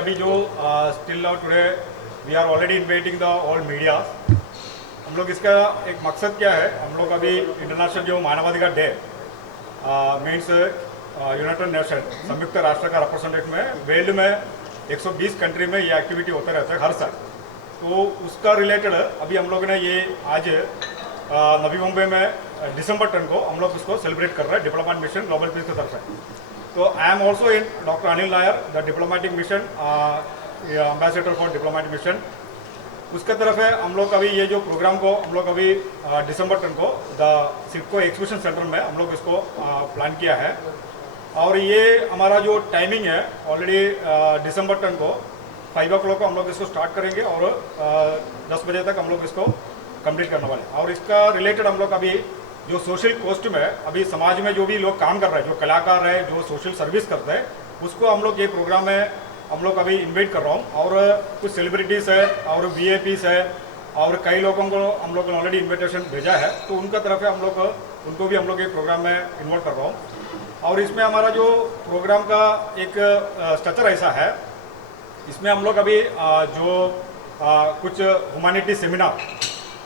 अभी जो still now today we are already inviting the all media. हम लोग इसका एक मकसद क्या है, हम लोग अभी इंटरनेशनल जो मानवाधिकार डे मीन्स यूनाइटेड नेशन संयुक्त राष्ट्र का रिप्रेजेंटेटिव में वर्ल्ड में 120 कंट्री में ये एक्टिविटी होते रहता है हर साल। तो उसका रिलेटेड अभी हम लोग ने ये आज नवी मुंबई में दिसंबर 10 को हम लोग उसको सेलिब्रेट कर रहे हैं डिप्लोमेट मिशन ग्लोबल पीस की तरफ से। तो I am also in doctor Anil Nair the diplomatic mission ambassador for diplomatic mission, उसके तरफ है। हम लोग अभी ये जो प्रोग्राम को हम लोग अभी दिसंबर 10 को द सिडको एग्जीबिशन सेंटर में हम लोग इसको प्लान किया है। और ये हमारा जो टाइमिंग है ऑलरेडी दिसंबर 10 को 5 o'clock को हम लोग इसको स्टार्ट करेंगे और 10 बजे तक हम लोग इसको कंप्लीट करने वाले हैं। और इसका रिलेटेड हम लोग अभी जो सोशल कॉस्ट्यूम है, अभी समाज में जो भी लोग काम कर रहे हैं, जो कलाकार है, जो सोशल सर्विस करते हैं, उसको हम लोग ये प्रोग्राम में हम लोग अभी इन्वाइट कर रहा हूँ। और कुछ सेलिब्रिटीज़ है और VIPs है और कई लोगों को हम लोग ने ऑलरेडी इन्विटेशन भेजा है, तो उनका तरफ है हम लोग उनको भी हम लोग ये प्रोग्राम में इन्वॉल्व कर रहा हूँ। और इसमें हमारा जो प्रोग्राम का एक स्ट्रक्चर ऐसा है, इसमें हम लोग अभी कुछ ह्यूमैनिटी सेमिनार,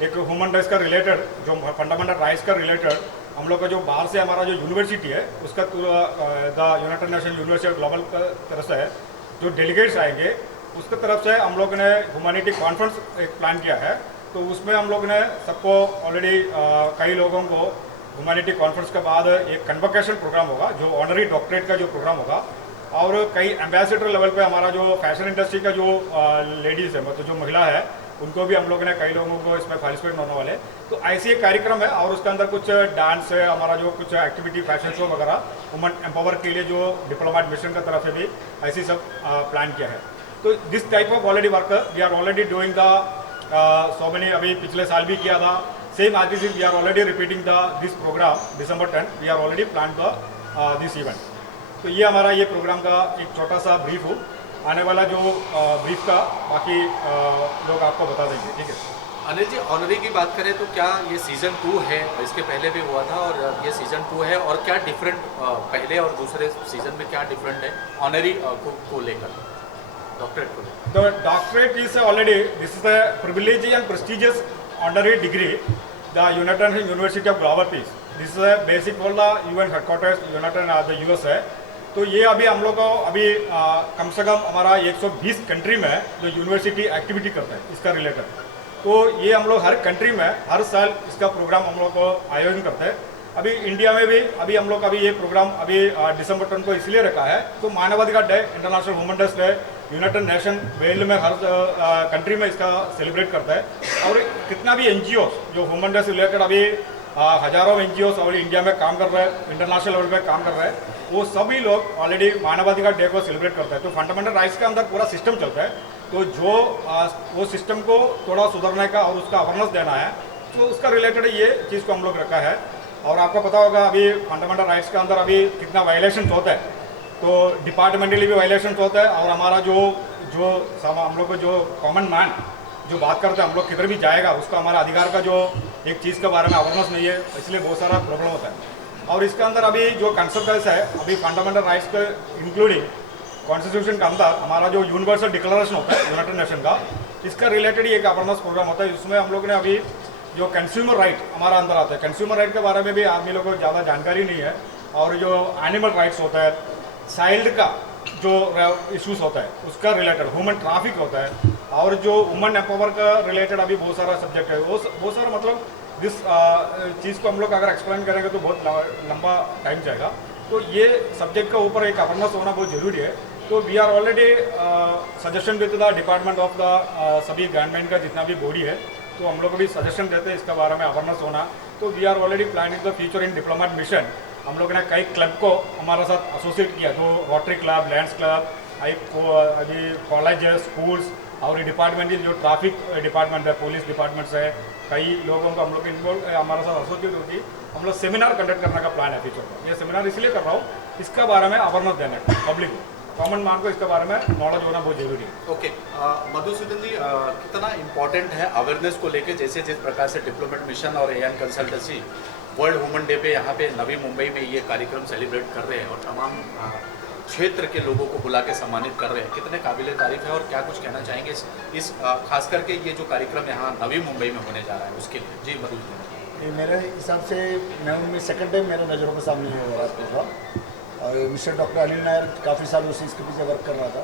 एक ह्यूमन राइट्स का रिलेटेड, जो फंडामेंटल राइट्स का रिलेटेड हम लोग का जो बाहर से हमारा जो यूनिवर्सिटी है उसका the united nation university global की तरफ से जो डेलीगेट्स आएंगे उसके तरफ से हम लोग ने ह्यूमैनिटी कॉन्फ्रेंस एक प्लान किया है। तो उसमें हम लोग ने सबको ऑलरेडी कई लोगों को ह्यूमैनिटी कॉन्फ्रेंस के बाद एक कन्वोकेशन प्रोग्राम होगा, जो ऑनरी डॉक्टरेट का जो प्रोग्राम होगा। और कई एम्बेसडर लेवल पे हमारा जो फैशन इंडस्ट्री का जो लेडीज़ है, मतलब जो महिला है, उनको भी हम लोग ने कई लोगों को इसमें पार्टिसिपेट होने वाले। तो ऐसी एक कार्यक्रम है और उसके अंदर कुछ डांस है, हमारा जो कुछ एक्टिविटी फैशन शो वगैरह वुमन एम्पावर के लिए जो डिप्लोमेट मिशन की तरफ से भी ऐसी सब प्लान किया है। तो this type of already work we are already doing the so many, अभी पिछले साल भी किया था same artist. We are already repeating this programme December 10 we are already plan this event. तो ये हमारा ये प्रोग्राम का एक छोटा सा ब्रीफ हो। आने वाला जो ब्रीफ का बाकी लोग आपको बता देंगे, ठीक है। अनिल जी, ऑनरी की बात करें तो क्या ये सीज़न 2 है? इसके पहले भी हुआ था और ये सीज़न 2 है, और क्या डिफरेंट पहले और दूसरे सीज़न में क्या डिफरेंट है ऑनरी को लेकर, डॉक्टरेट को लेकर? तो doctorate is already this is the privilege and prestigious honorary degree the united nation university of global peace. This is basic for the UN headquarters united the US है। तो ये अभी हम लोग को अभी कम से कम हमारा 120 कंट्री में जो यूनिवर्सिटी एक्टिविटी करता है इसका रिलेटेड, तो ये हम लोग हर कंट्री में हर साल इसका प्रोग्राम हम लोग को आयोजन करते हैं। अभी इंडिया में भी अभी हम लोग अभी ये प्रोग्राम अभी दिसंबर 10 को इसलिए रखा है, तो मानवाधिकार day, international human rights day, United nation world में हर कंट्री में इसका सेलिब्रेट करता है। और कितना भी NGO जो ह्यूमन राइट्स रिलेटेड अभी हजारों NGOs और इंडिया में काम कर रहे हैं, इंटरनेशनल लेवल पे काम कर रहे हैं, वो सभी लोग ऑलरेडी मानवाधिकार डे को सेलिब्रेट करते हैं। तो फंडामेंटल राइट्स के अंदर पूरा सिस्टम चलता है, तो जो वो सिस्टम को थोड़ा सुधारने का और उसका अवेयरनेस देना है, तो उसका रिलेटेड ये चीज़ को हम लोग रखा है। और आपको पता होगा अभी फंडामेंटल राइट्स के अंदर अभी कितना वायलेशन होता है, तो डिपार्टमेंटली भी वायलेशन होता है। और हमारा जो हम लोग को जो कॉमन मैन जो बात करते हैं, हम लोग किधर भी जाएगा उसका हमारा अधिकार का जो एक चीज़ के बारे में अवेयरनेस नहीं है, इसलिए बहुत सारा प्रॉब्लम होता है। और इसके अंदर अभी जो कंसेप्ट है, अभी फंडामेंटल राइट्स के इंक्लूडिंग कॉन्स्टिट्यूशन के अंदर हमारा जो यूनिवर्सल डिक्लेरेशन होता है यूनाइटेड नेशन का, इसका रिलेटेड एक अवेयरनेस प्रोग्राम होता है। इसमें हम लोग ने अभी जो कंज्यूमर राइट हमारा अंदर आता है, कंज्यूमर राइट के बारे में भी आदमी लोगों को ज़्यादा जानकारी नहीं है। और जो एनिमल राइट्स होता है, चाइल्ड का जो इश्यूज होता है उसका रिलेटेड, ह्यूमन ट्रैफिक होता है, और जो वुमन एम्पावर का रिलेटेड अभी बहुत सारा सब्जेक्ट है, वो बहुत सारा मतलब जिस चीज़ को हम लोग अगर एक्सप्लेन करेंगे तो बहुत लंबा टाइम जाएगा। तो ये सब्जेक्ट के ऊपर एक अवेयरनेस होना बहुत ज़रूरी है। तो we are already suggestion with the department of the सभी गवर्नमेंट का जितना भी बॉडी है, तो हम लोग को भी सजेशन देते हैं इसके बारे में अवेयरनेस होना। तो we are already planning the future in diplomat mission. हम लोग ने कई क्लब को हमारे साथ एसोसिएट किया, जो रोटरी क्लब, लैंड्स क्लब, अभी कॉलेज, स्कूल्स और डिपार्टमेंट जो ट्रैफिक डिपार्टमेंट है, पुलिस डिपार्टमेंट्स है, कई लोगों को हम लोग इन्वॉल्व हमारे साथ एसोसिएट होगी। हम लोग सेमिनार कंडक्ट करने का प्लान है फ्यूचर में। ये सेमिनार इसलिए कर रहा हूँ, इसका बारे में अवेयरनेस देने का पब्लिक को, कॉमन मैन को इसके बारे में नॉलेज होना बहुत जरूरी है। ओके, मधुसूदन जी, कितना इम्पोर्टेंट है अवेयरनेस को लेके, जैसे जिस प्रकार से डिप्लोमेट मिशन और AN consultancy world women day पे यहाँ पे नवी मुंबई में ये कार्यक्रम सेलिब्रेट कर रहे हैं और तमाम क्षेत्र के लोगों को बुला के सम्मानित कर रहे हैं, कितने काबिल तारीफ है और क्या कुछ कहना चाहेंगे इस खास करके ये जो कार्यक्रम यहाँ नवी मुंबई में होने जा रहा है उसके लिए? जी मधु जी। ये मेरे हिसाब से मैं उनमें सेकंड टाइम मेरे नज़रों के सामने हो रहा प्रोग्राम। और मिस्टर डॉक्टर अनिल नायर काफ़ी सालों से इसके पीछे वर्क कर रहा था,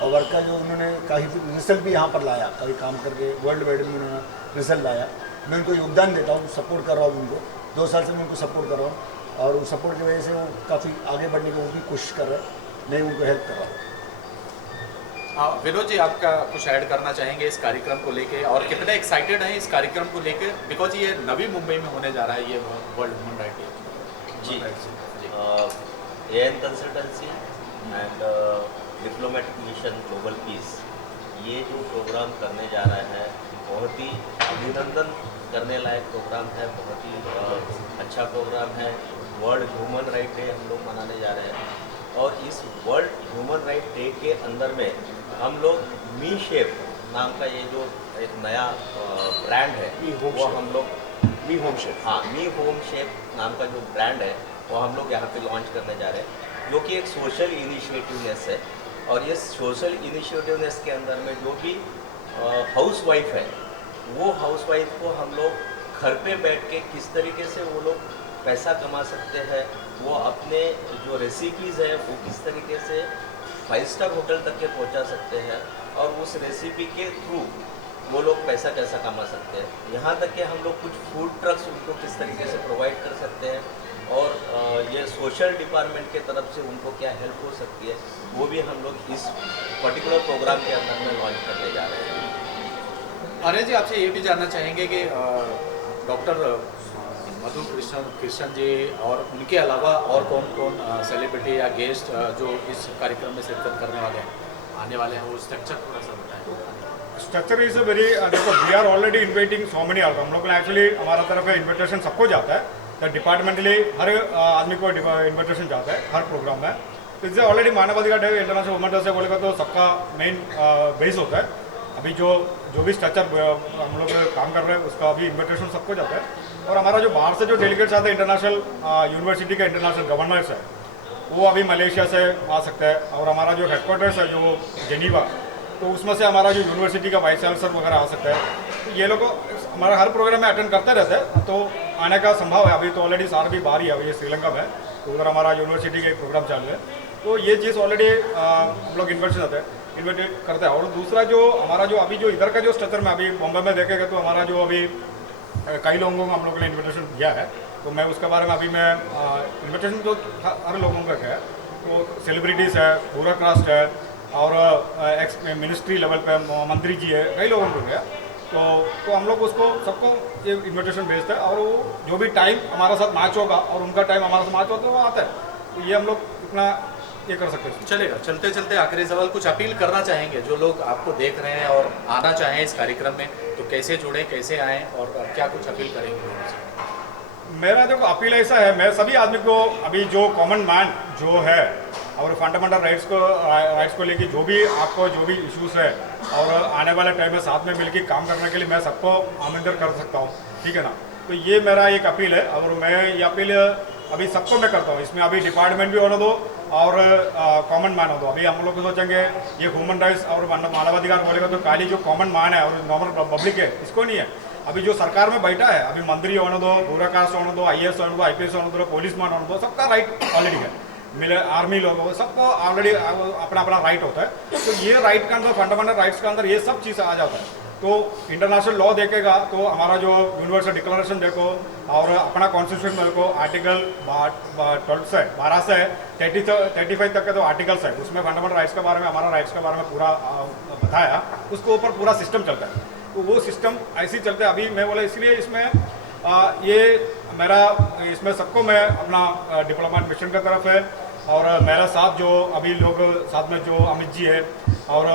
और वर्क का जो उन्होंने काफ़ी रिजल्ट भी यहाँ पर लाया, कभी काम करके वर्ल्ड वाइड में उन्होंने रिजल्ट लाया। मैं उनको योगदान देता हूँ, सपोर्ट कर रहा हूँ उनको, 2 साल से मैं उनको सपोर्ट कर रहा हूँ, और उस सपोर्ट की वजह से वो काफ़ी आगे बढ़ने की वो भी कोशिश कर रहे हैं, मैं उनको हेल्प कर रहा हूँ। विनोद जी, आपका कुछ ऐड करना चाहेंगे इस कार्यक्रम को लेके, और कितने एक्साइटेड हैं इस कार्यक्रम को लेके, बिकॉज ये नवी मुंबई में होने जा रहा है ये world human right G N consultancy and diplomatic mission global peace ये जो प्रोग्राम करने जा रहा है बहुत ही अभिनंदन करने लायक प्रोग्राम है, बहुत ही अच्छा प्रोग्राम है। वर्ल्ड ह्यूमन राइट डे हम लोग मनाने जा रहे हैं, और इस वर्ल्ड ह्यूमन राइट डे के अंदर में हम लोग मी शेप नाम का ये जो एक नया ब्रांड है वो हम लोग मी होम शेप मी होम शेप नाम का जो ब्रांड है वो हम लोग यहाँ पे लॉन्च करने जा रहे हैं, जो कि एक सोशल इनिशिएटिवनेस है। और ये सोशल इनिशिएटिवनेस के अंदर में जो भी हाउस वाइफ है वो हाउस वाइफ को हम लोग घर पे बैठ के किस तरीके से वो लोग पैसा कमा सकते हैं, वो अपने जो रेसिपीज़ है वो किस तरीके से 5 स्टार होटल तक के पहुंचा सकते हैं, और उस रेसिपी के थ्रू वो लोग पैसा कैसा कमा सकते हैं। यहाँ तक कि हम लोग कुछ फूड ट्रक्स उनको किस तरीके से प्रोवाइड कर सकते हैं, और ये सोशल डिपार्टमेंट के तरफ से उनको क्या हेल्प हो सकती है वो भी हम लोग इस पर्टिकुलर प्रोग्राम के अंदर में लॉन्च करने जा रहे हैं। अरे जी, आपसे ये भी जानना चाहेंगे कि डॉक्टर मधु कृष्ण जी और उनके अलावा और कौन कौन सेलिब्रिटी या गेस्ट जो इस कार्यक्रम में शिरकत करने वाले हैं, आने वाले हैं, वो स्ट्रक्चर थोड़ा सा बताएं। स्ट्रक्चर इज वेरी देखो, we are already inviting so many हम लोग एक्चुअली हमारा तरफ इन्विटेशन सबको जाता है, तो डिपार्टमेंटली हर आदमी को इन्विटेशन जाता है हर प्रोग्राम में। तो इससे ऑलरेडी मानवाधिकार डे, इंटरनेशनल वुमेन डे से बोलेगा तो सबका मेन बेस होता है। अभी जो भी स्ट्रक्चर हम लोग काम कर रहे हैं उसका अभी इन्विटेशन सबको जाता है, और हमारा जो बाहर से जो डेलीगेट्स आते हैं इंटरनेशनल यूनिवर्सिटी के इंटरनेशनल गवर्नर्स है वो अभी मलेशिया से आ सकता है, और हमारा जो हेडक्वार्टर्स है जो जेनीवा, तो उसमें से हमारा जो यूनिवर्सिटी का वाइस चांसलर वगैरह आ सकता है। तो ये लोग हमारा हर प्रोग्राम में अटेंड करते रहते हैं, तो आने का संभव है। अभी तो ऑलरेडी सार भी बाहर ही है, ये श्रीलंका में, तो उधर हमारा यूनिवर्सिटी के प्रोग्राम चालू है, तो ये चीज़ ऑलरेडी हम लोग इन्विटेट करते हैं। और दूसरा जो हमारा जो अभी जो इधर का जो स्ट्रक्चर में अभी बॉम्बे में देखेगा तो हमारा जो अभी कई लोगों को हम लोगों ने इन्विटेशन दिया है, तो मैं उसके बारे में अभी मैं इन्विटेशन तो हर लोगों का है, तो सेलिब्रिटीज़ है, ब्यूरोक्रास्ट है, और एक्स मिनिस्ट्री लेवल पे मंत्री जी है, कई लोगों को है, तो हम लोग उसको सबको ये इन्विटेशन भेजते हैं, और वो जो भी टाइम हमारा साथ मैच होगा और उनका टाइम हमारा साथ मैच होता है वो आता है, तो ये हम लोग इतना ये कर सकते हैं। चलेगा। चलते चलते आखिरी सवाल, कुछ अपील करना चाहेंगे जो लोग आपको देख रहे हैं और आना चाहें इस कार्यक्रम में, तो कैसे जुड़े, कैसे आएँ, और क्या कुछ अपील करेंगे लोगों से? मेरा देखो अपील ऐसा है, मैं सभी आदमी को अभी जो कॉमन मैन जो है और फंडामेंटल राइट्स को लेके जो भी आपको जो भी इश्यूज है और आने वाले टाइम में साथ में मिलकर काम करने के लिए मैं सबको आमंत्रित कर सकता हूँ, ठीक है ना। तो ये मेरा एक अपील है, और मैं ये अपील अभी सबको मैं करता हूँ। इसमें अभी डिपार्टमेंट भी होने दो और कॉमन मैन हो दो। अभी हम लोग सोचेंगे ये ह्यूमन राइट्स और मानवाधिकार बोलेगा तो खाली जो कॉमन मैन है और नॉर्मल पब्लिक है इसको नहीं है। अभी जो सरकार में बैठा है, अभी मंत्री होने दो, ब्यूरोक्राट्स होने दो, IAS होने दो, IPS होने दो, पुलिस मैन होने दो, सबका राइट ऑलरेडी है। मिले आर्मी लोगों को सबको ऑलरेडी अपना अपना राइट होता है। तो ये राइट का अंदर, फंडामेंटल राइट्स के अंदर ये सब चीज़ आ जाता है। तो इंटरनेशनल लॉ देखेगा तो हमारा जो यूनिवर्सल डिक्लेरेशन देखो और अपना कॉन्स्टिट्यूशन देखो, आर्टिकल 12 से 35 तक के जो आर्टिकल्स है उसमें फंडामेंटल राइट्स के बारे में, हमारा राइट्स के बारे में पूरा बताया, उसके ऊपर पूरा सिस्टम चलता है। तो वो सिस्टम ऐसे ही चलता है। अभी मैं बोला इसलिए इसमें ये मेरा इसमें सबको मैं अपना डिप्लोमेट मिशन की तरफ है, और मेरा साथ जो अभी लोग साथ में जो अमित जी है और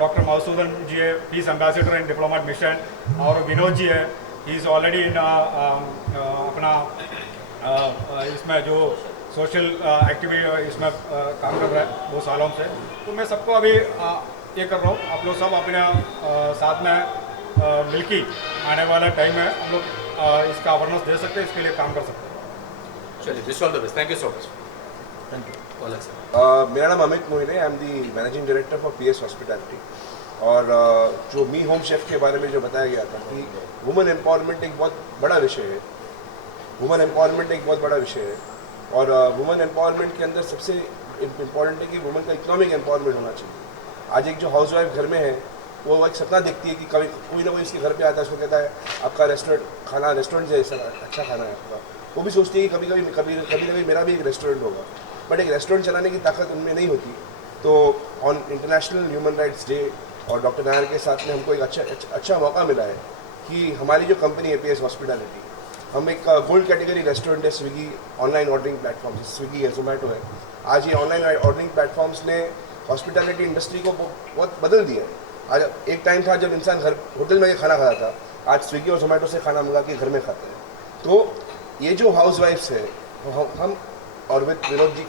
डॉक्टर मधुसूदन जी है, पीस एम्बेसडर इन डिप्लोमेट मिशन, और विनोद जी है, ही इज़ ऑलरेडी इन अपना इसमें जो सोशल एक्टिविटी इसमें काम कर रहा है 2 सालों से। तो मैं सबको अभी ये कर रहा हूँ, आप लोग सब अपने साथ में मिलके आने वाला टाइम में हम लोग इसका अवेयरनेस दे सकते हैं, इसके लिए काम कर सकते हैं। चलिए, wish all the best, thank you so much. Thank you. अलग से। मेरा नाम अमित मोहित है, I am the managing director for PS hospitality. और जो मी होम शेफ के बारे में जो बताया गया था कि वुमेन एम्पावरमेंट एक बहुत बड़ा विषय है, वुमेन एम्पावरमेंट एक बहुत बड़ा विषय है। और वुमेन एम्पावरमेंट के अंदर सबसे इम्पॉर्टेंट है कि वुमेन का इकोनॉमिक एम्पावरमेंट होना चाहिए। आज एक जो हाउस वाइफ घर में है वो एक सपना देखती है कि कभी कोई ना कोई इसके घर पे आता है, उसको कहता है आपका रेस्टोरेंट जैसा अच्छा खाना है आपका। वो भी सोचती है कि कभी ना कभी मेरा भी एक रेस्टोरेंट होगा, बट एक रेस्टोरेंट चलाने की ताकत उनमें नहीं होती। तो on international human rights day और डॉक्टर नायर के साथ में हमको एक अच्छा मौका मिला है कि हमारी जो कंपनी है PS हॉस्पिटैलिटी, हम एक गोल्ड कैटेगरी रेस्टोरेंट है Swiggy online ordering platform, Swiggy है, जोमेटो है। आज ये ऑनलाइन ऑर्डरिंग प्लेटफॉर्म्स ने हॉस्पिटैलिटी इंडस्ट्री को बहुत बदल दिया है। आज एक टाइम था जब इंसान घर होटल में खाना खाता था, आज स्विगी और जोमेटो से खाना मंगा के घर में खाते हैं। तो ये जो हाउस वाइफ्स है हम और विनोद जी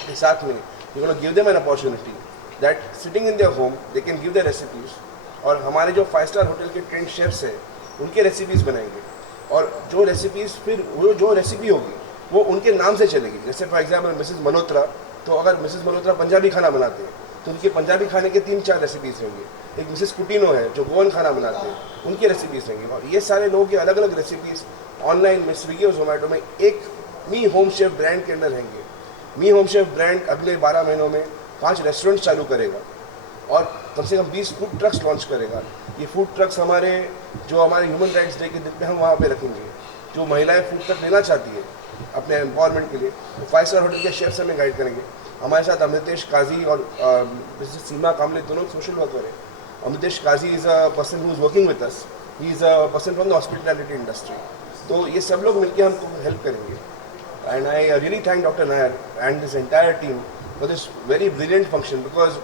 के साथ में you gonna give them an opportunity that sitting in their home they can give their recipes, और हमारे जो 5 स्टार होटल के ट्रेंड शेफ्स हैं उनके रेसिपीज़ बनाएंगे, और जो रेसिपीज़ फिर वो जो रेसिपी होगी वो उनके नाम से चलेगी। जैसे फॉर एग्जाम्पल मिसेस मल्होत्रा, तो अगर मिसेस मल्होत्रा पंजाबी खाना बनाते हैं तो उनके पंजाबी खाने के 3-4 रेसिपीज़ रहेंगे। एक मिसेस कुटिनो है जो गोवन खाना बनाते हैं, उनकी रेसिपीज़ रहेंगी। और ये सारे लोगों की अलग अलग रेसिपीज़ ऑनलाइन में स्विगी और जोमेटो में एक मी होम शेफ ब्रांड के अंदर रहेंगे। मी होम शेफ ब्रांड अगले 12 महीनों में 5 रेस्टोरेंट चालू करेगा और कम से कम 20 फूड ट्रक्स लॉन्च करेगा। ये फूड ट्रक्स हमारे ह्यूमन राइट्स डे के दिन पे हम वहाँ पे रखेंगे। जो महिलाएं फूड ट्रक लेना चाहती है अपने एम्पावरमेंट के लिए, तो 5 स्टार होटल के शेफ्स हमें गाइड करेंगे। हमारे साथ अमृतेश काजी और मिसेस सीमा कामले दोनों सोशल वर्कर हैं। Amritesh Kazi is a person who is working with us, he is a person from the hospitality industry. तो ये सब लोग मिलकर हमको हेल्प करेंगे। And I really thank doctor Nair and this entire team for this very brilliant function, because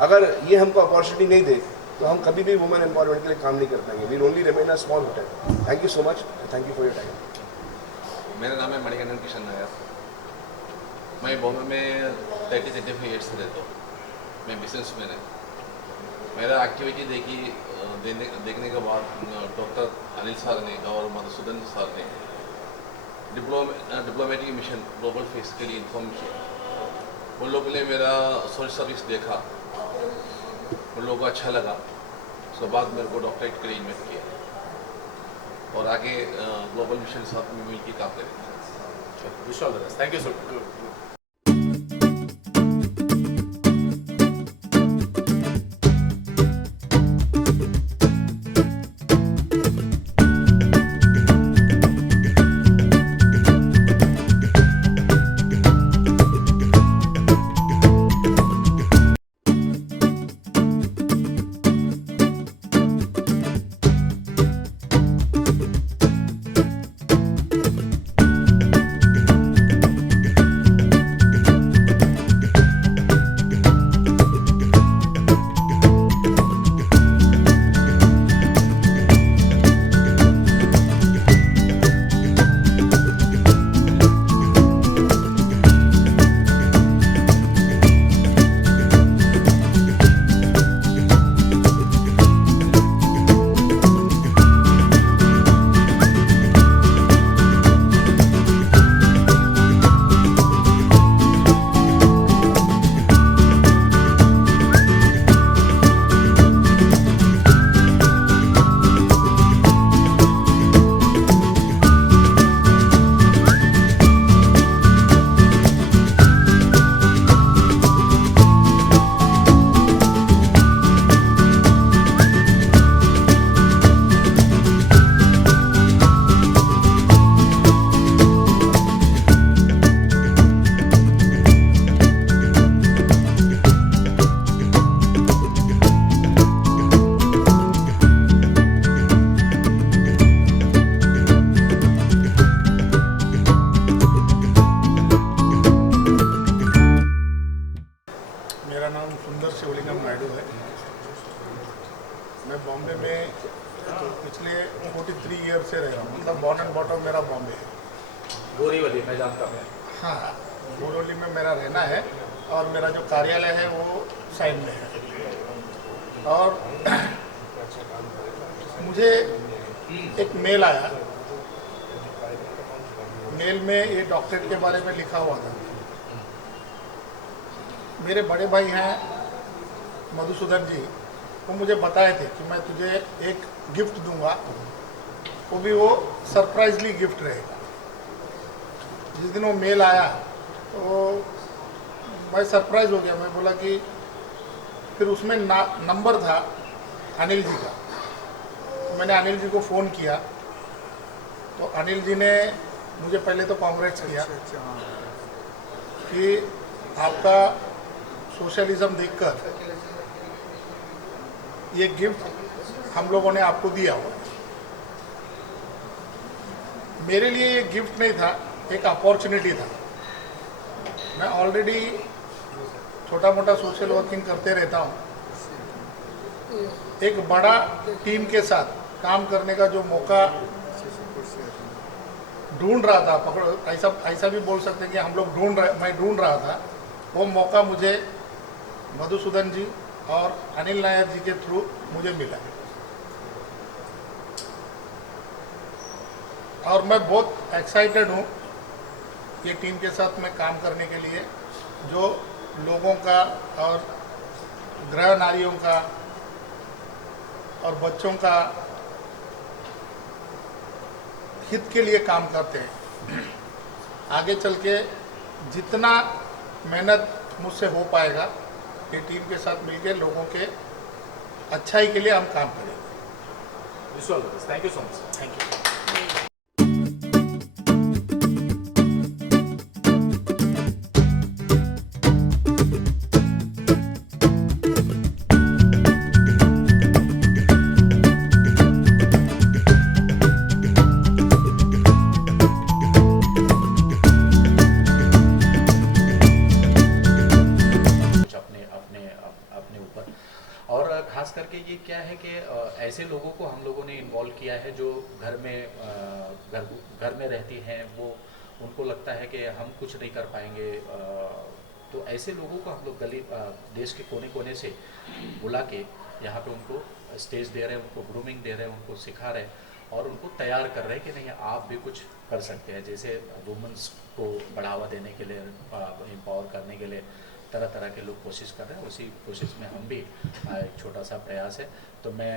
अगर ये हमको अपॉर्चुनिटी नहीं दे तो हम कभी भी वुमेन एम्पावरमेंट के लिए काम नहीं कर पाएंगे। We only remain a small hotel. Thank you so much, thank you for your time. मेरा नाम है मणिकंदन किशन नायर। मैं बॉम्बे में 30-35 ईयर्स से रहता हूँ। मैं बिजनेसमैन है। मेरा एक्टिविटी देखने के बाद डॉक्टर अनिल सर ने और मधुसूदन सर ने डिप्लोमेटिक मिशन ग्लोबल फेस के लिए इन्फॉर्म किया। उन लोगों ने मेरा सोशल सर्विस देखा, उन लोगों को अच्छा लगा। उसके बाद मेरे को डॉक्टरेट के लिए इन्वाइट किया और आगे ग्लोबल मिशन के साथ में मिलकर काम करेंगे। Wish all the best. Thank you so much. मैं बॉम्बे में पिछले 43 ईयर से रह रहा हूँ, मतलब बॉर्न एंड बॉटम मेरा बॉम्बे है। बोरीवली मैं जानता हूँ। हाँ, बोरीवली में मेरा रहना है और मेरा जो कार्यालय है वो साइड में है। और मुझे एक मेल आया, मेल में ये डॉक्टरेट के बारे में लिखा हुआ था मेरे बड़े भाई हैं मधुसूदन जी, वो मुझे बताए थे कि मैं तुझे एक गिफ्ट दूंगा, वो भी वो सरप्राइजली गिफ्ट रहेगा। जिस दिन वो मेल आया तो मैं सरप्राइज हो गया। मैं बोला कि फिर उसमें नंबर था अनिल जी का। तो मैंने अनिल जी को फ़ोन किया तो अनिल जी ने मुझे पहले तो कांग्रेस किया कि आपका सोशलिज्म देखकर ये गिफ्ट हम लोगों ने आपको दिया हो। मेरे लिए ये गिफ्ट नहीं था, एक अपॉर्चुनिटी था। मैं ऑलरेडी छोटा मोटा सोशल वर्किंग करते रहता हूँ। एक बड़ा टीम के साथ काम करने का जो मौका ढूंढ रहा था, पकड़ो ऐसा भी बोल सकते हैं कि हम लोग मैं ढूंढ रहा था, वो मौका मुझे मधुसूदन जी और अनिल नायर जी के थ्रू मुझे मिला। और मैं बहुत एक्साइटेड हूँ ये टीम के साथ में काम करने के लिए, जो लोगों का और गृह नारियों का और बच्चों का हित के लिए काम करते हैं। आगे चल के जितना मेहनत मुझसे हो पाएगा, ये टीम के साथ मिलकर लोगों के अच्छाई के लिए हम काम करेंगे। Thank you so much. Thank you. अपने ऊपर। और खास करके ये क्या है कि ऐसे लोगों को हम लोगों ने इन्वॉल्व किया है जो घर में रहती हैं, वो उनको लगता है कि हम कुछ नहीं कर पाएंगे, तो ऐसे लोगों को हम लोग देश के कोने कोने से बुला के यहाँ पे उनको स्टेज दे रहे हैं, उनको ग्रूमिंग दे रहे हैं, उनको सिखा रहे हैं और उनको तैयार कर रहे हैं कि नहीं आप भी कुछ कर सकते हैं। जैसे वुमेंस को बढ़ावा देने के लिए, एम्पावर करने के लिए तरह तरह के लोग कोशिश कर रहे हैं, उसी कोशिश में हम भी एक छोटा सा प्रयास है। तो मैं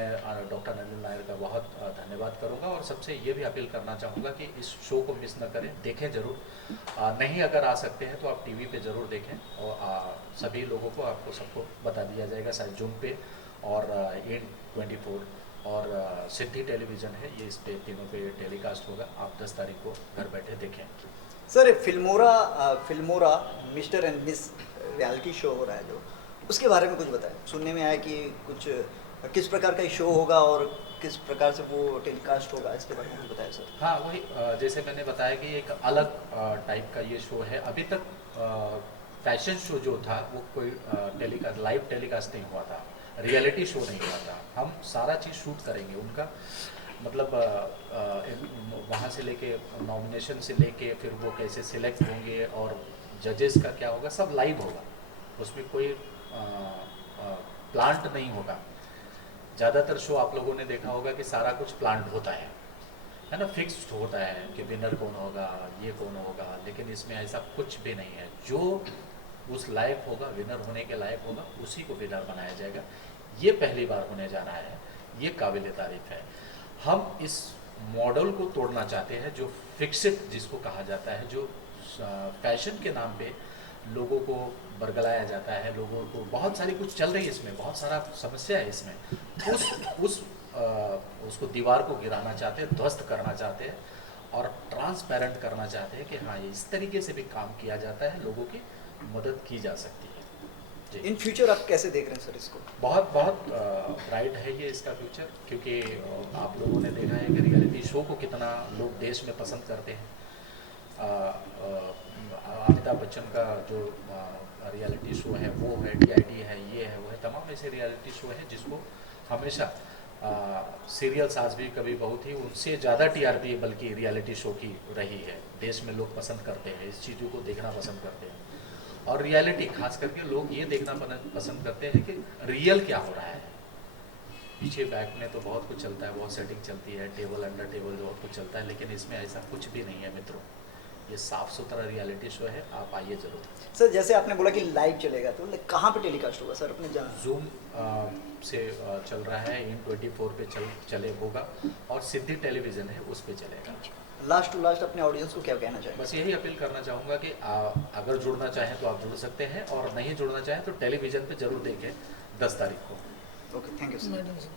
डॉक्टर अनिल नायर का बहुत धन्यवाद करूंगा और सबसे ये भी अपील करना चाहूँगा कि इस शो को मिस न करें, देखें ज़रूर। नहीं अगर आ सकते हैं तो आप टीवी पे ज़रूर देखें और सभी लोगों को आपको सबको बता दिया जाएगा, शायद जूम पे और AIN24 और सिद्धि टेलीविज़न है, ये इस पे तीनों पे टेलीकास्ट होगा। आप 10 तारीख को घर बैठे देखें। Sir Filmora mister and miss reality show हो रहा है जो, उसके बारे में कुछ बताएं। सुनने में आया कि कुछ किस प्रकार का शो होगा और किस प्रकार से वो टेलीकास्ट होगा, इसके बारे में कुछ बताएं सर। हाँ, वही जैसे मैंने बताया कि एक अलग टाइप का ये शो है। अभी तक फैशन शो जो था वो कोई लाइव टेलीकास्ट नहीं हुआ था, रियलिटी शो नहीं हुआ था। हम सारा चीज़ शूट करेंगे उनका, मतलब वहाँ से लेके नॉमिनेशन से लेके फिर वो कैसे सिलेक्ट होंगे और जजेस का क्या होगा, सब लाइव होगा। उसमें कोई प्लांट नहीं होगा। ज़्यादातर शो आप लोगों ने देखा होगा कि सारा कुछ प्लांट होता है ना, फिक्स्ड होता है कि विनर कौन होगा, ये कौन होगा, लेकिन इसमें ऐसा कुछ भी नहीं है। जो उस लायक होगा, विनर होने के लायक होगा, उसी को विनर बनाया जाएगा। ये पहली बार होने जा रहा है, ये काबिल तारीफ है। हम इस मॉडल को तोड़ना चाहते हैं जो फिक्स्ड जिसको कहा जाता है, जो फैशन के नाम पे लोगों को बरगलाया जाता है, लोगों को बहुत सारी कुछ चल रही है इसमें, बहुत सारा समस्या है इसमें। उसको दीवार को गिराना चाहते हैं, ध्वस्त करना चाहते हैं और ट्रांसपेरेंट करना चाहते हैं कि हाँ ये इस तरीके से भी काम किया जाता है, लोगों की मदद की जा सकती है। जी, इन फ्यूचर आप कैसे देख रहे हैं सर इसको? बहुत बहुत ब्राइट है ये इसका फ्यूचर, क्योंकि आप लोगों ने देखा है कि रियलिटी शो को कितना लोग देश में पसंद करते हैं। अमिताभ बच्चन का जो रियलिटी शो है वो है, DID है, ये है, वो है, तमाम ऐसे रियलिटी शो है जिसको हमेशा सीरियल्स आज भी कभी बहुत ही उनसे ज़्यादा TRP बल्कि रियलिटी शो की रही है। देश में लोग पसंद करते हैं, इस चीज़ों को देखना पसंद करते हैं। और रियलिटी खास करके लोग ये देखना पसंद करते हैं कि रियल क्या हो रहा है। पीछे बैक में तो बहुत कुछ चलता है, बहुत सेटिंग चलती है, टेबल अंडर टेबल बहुत कुछ चलता है, लेकिन इसमें ऐसा कुछ भी नहीं है मित्रों। ये साफ सुथरा रियलिटी शो है, आप आइए जरूर। सर जैसे आपने बोला कि लाइव चलेगा, तो कहाँ पे टेलीकास्ट होगा सर अपने जहाँ? जूम से चल रहा है, इन24 पे चले होगा, और सिद्धि टेलीविज़न है उस पे चलेगा। लास्ट टू लास्ट अपने ऑडियंस को क्या कहना चाहिए? बस यही अपील करना चाहूँगा कि अगर जुड़ना चाहें तो आप जुड़ सकते हैं, और नहीं जुड़ना चाहें तो टेलीविज़न पे जरूर देखें 10 तारीख को। Okay, thank you sir.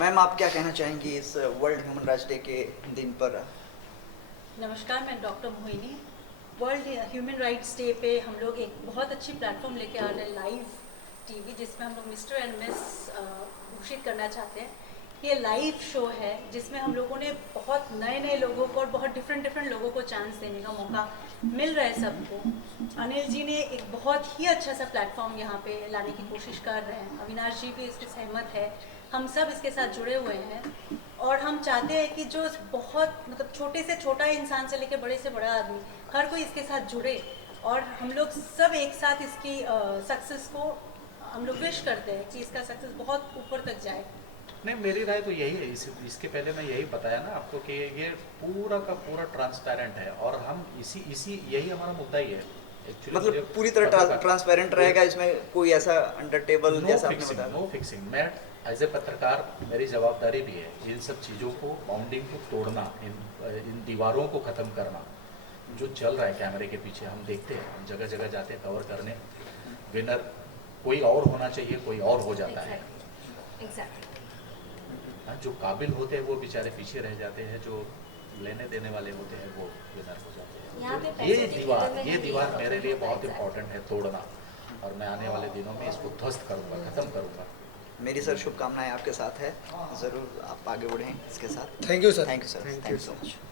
Ma'am आप क्या कहना चाहेंगी इस वर्ल्ड ह्यूमन राइट्स डे के दिन पर? नमस्कार, मैं doctor Mohini. World human rights day पे हम लोग एक बहुत अच्छी प्लेटफॉर्म लेके आ रहे हैं, लाइव टीवी, जिसमें हम लोग मिस्टर एंड मिस घोषित करना चाहते हैं। ये लाइव शो है जिसमें हम लोगों ने बहुत नए लोगों को और बहुत डिफरेंट लोगों को चांस देने का मौका मिल रहा है सबको। अनिल जी ने एक बहुत ही अच्छा सा प्लेटफॉर्म यहाँ पे लाने की कोशिश कर रहे हैं, अविनाश जी भी इसके सहमत है, हम सब इसके साथ जुड़े हुए हैं, और हम चाहते हैं कि जो बहुत मतलब छोटे से छोटा इंसान से लेकर बड़े से बड़ा आदमी, हर कोई इसके साथ जुड़े, और हम लोग सब एक साथ इसकी सक्सेस को हम लोग विश करते हैं कि इसका सक्सेस बहुत ऊपर तक जाए। नहीं, मेरी राय तो यही है, इसके पहले मैं यही बताया ना आपको कि ये पूरा का पूरा ट्रांसपेरेंट है, और हम इसी यही हमारा मुद्दा ही है एक्चुअली। मतलब पूरी तरह ट्रांसपेरेंट रहेगा, इसमें कोई ऐसा अंडर टेबल जैसा आपने बताया? No fixing. मैं एज ए पत्रकार मेरी जवाबदारी भी है इन सब चीज़ों को, बाउंडिंग को तोड़ना, इन दीवारों को ख़त्म करना। जो चल रहा है कैमरे के पीछे हम देखते हैं, हम जगह जगह जाते हैं कवर करने, विनर कोई और होना चाहिए, कोई और हो जाता है। एग्जैक्टली। जो काबिल होते हैं वो बेचारे पीछे रह जाते हैं, जो लेने देने वाले होते हैं वो विनर हो जाते हैं। ये दीवार मेरे लिए बहुत इंपॉर्टेंट है तोड़ना, और मैं आने वाले दिनों में इसको ध्वस्त करूँगा, ख़त्म करूँगा। मेरी सर शुभकामनाएं आपके साथ है, ज़रूर आप आगे बढ़ें इसके साथ। Thank you sir. Thank you sir, thank you so much.